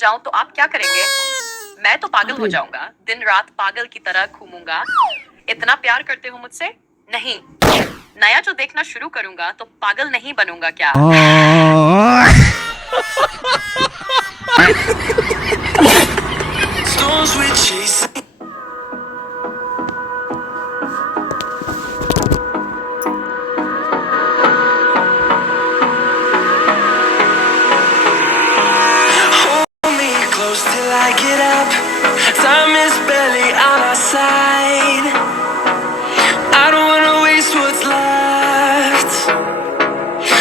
जाऊं तो आप क्या करेंगे? मैं तो पागल हो जाऊंगा, दिन रात पागल की तरह घूमूंगा। इतना प्यार करते हो मुझसे? नहीं, नया जो देखना शुरू करूंगा तो पागल नहीं बनूंगा क्या? Storms we chase. Hold me close till I get up. Time is barely on our side. I don't wanna waste what's left.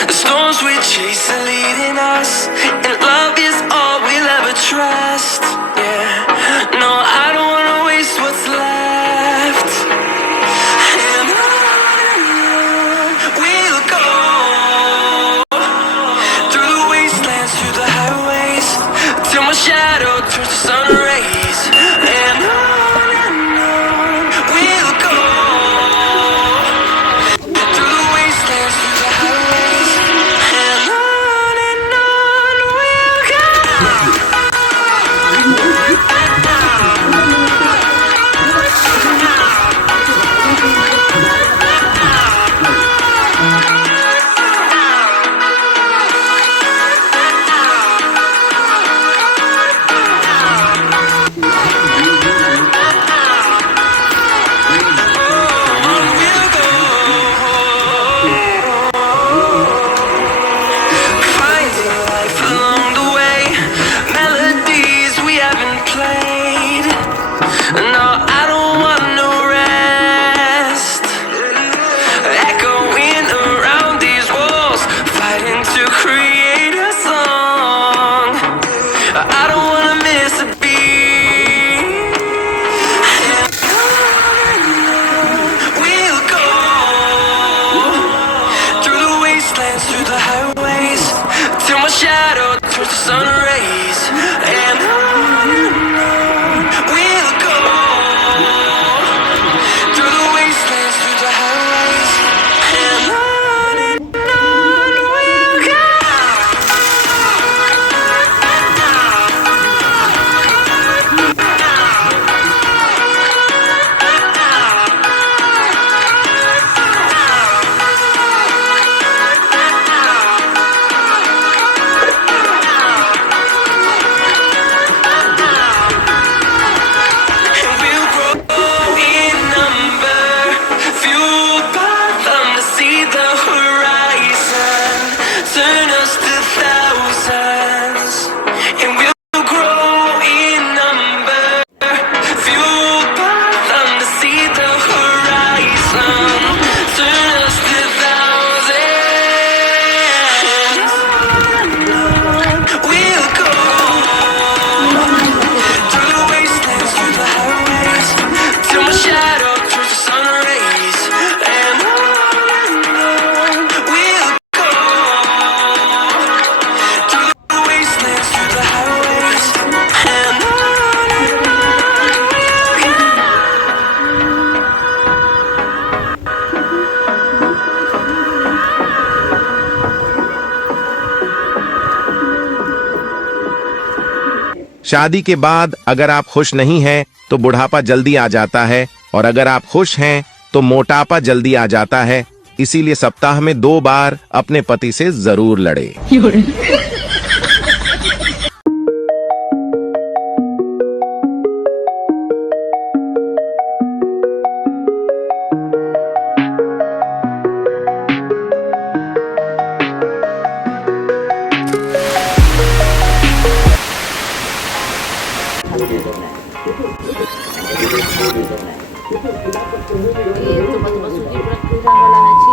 The storms we chase are leading us, and love is all we'll ever trust. Yeah, no, I don't wanna waste what's left. And on we'll go, through the wastelands, through the highways, till my shadow turns to sun rays. And on we'll go, through the wastelands, through the highways, and on we'll go. Finding life along the way, melodies we haven't played. No, I don't want no rest. Echoing around these walls, fighting to create a song. I don't wanna miss a beat. We'll go through the wastelands, through the highways, till my shadow turns to sun rays. And on we'll go, through the wastelands, through the highways, and on we'll go. And we'll grow in number, fueled by them to see the horizon, turn us to thousands. And we'll grow in number, fueled by them to see the horizon, turn us to thousands. We'll go through the wastelands, through the highways, till my shadow turns to sun rays. And on we'll go, through the wastelands, through the highways, and on we'll go. शादी के बाद अगर आप खुश नहीं हैं तो बुढ़ापा जल्दी आ जाता है, और अगर आप खुश हैं तो मोटापा जल्दी आ जाता है। इसीलिए सप्ताह में 2 बार अपने पति से जरूर लड़े। ये तो बस सूजी पूरा खुला वाला है।